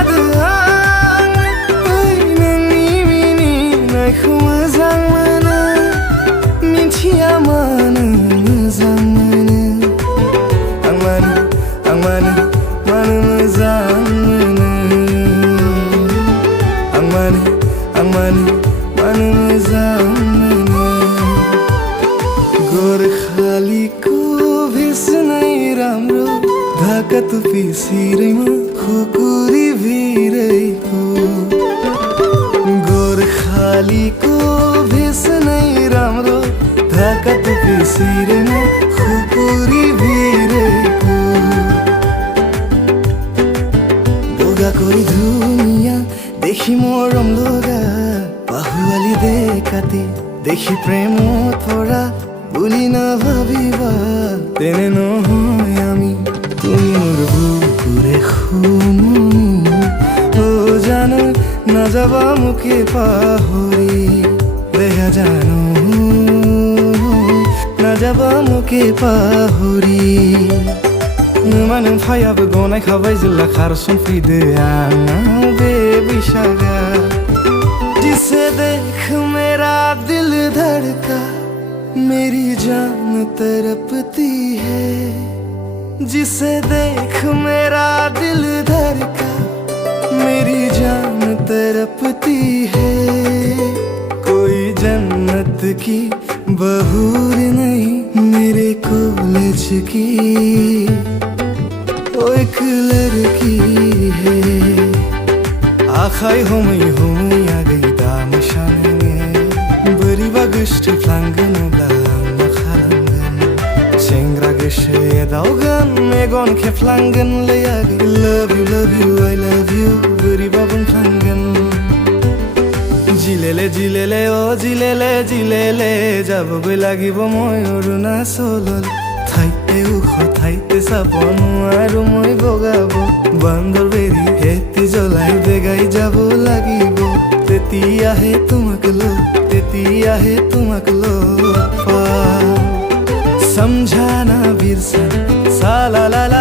आं नोंनि मिनिनायखौ मोजां मोनो मिथिया मानो मोजां मोनो आं मानो मोजां मोनो आं मानो मोजां मोनो गोर्खालीको भेष नै राम्रो ढाका टोपी सिरैमा खुकुरी भिरैको गोर्खालीको भेष नै राम्रो ढाका टोपी सिरैमा खुकुरी भिरैको बोगाकोरी दुनिया देखि मरम लोगा बाहुवाली देखाते देखि प्रेम थोड़ा বুলি নাভাবিবা তেনে নহয় আমি তুমি মোৰ বুকুৰে শুনি ও জানো নাযাবা মোকে পাহৰি দেহা জানো নাযাবা মোকে পাহৰি नों फायाबो गनाय खाबाय जेला खारसन फैदो आंनाव बे बैसागा जिसे देख मेरा दिल धड़का मेरी जान तड़पती है जिसे देख मेरा दिल धड़का मेरी जान तड़पती है कोई जन्नत की बहूर नहीं मेरे कॉलेज की वो एक लड़की है आखाय हमै आ गई दाम शाने बोरैबा गोसो फ्लांगोन अब्ला मा खालामगोन सेंग्रा गोसो एदावगोन मेगन खेबफ्लांगोनलै आगै लाभ इउ आइ लाभ इउ बोरैबा बुंफ्लांगोन जिलेले जिलेले ओ जिलेले जिलेले যাবগৈ লাগিব মই অৰুণাচললৈ ঠাইতে ওখ ঠাইতে চাব নোৱাৰো মই বগাব বান্দৰ বেৰি হেতি জ্বলাই বেগাই যাব লাগিব তেতিয়াহে তোমাক লগ পাম समझाना बिरसा सा ला ला ला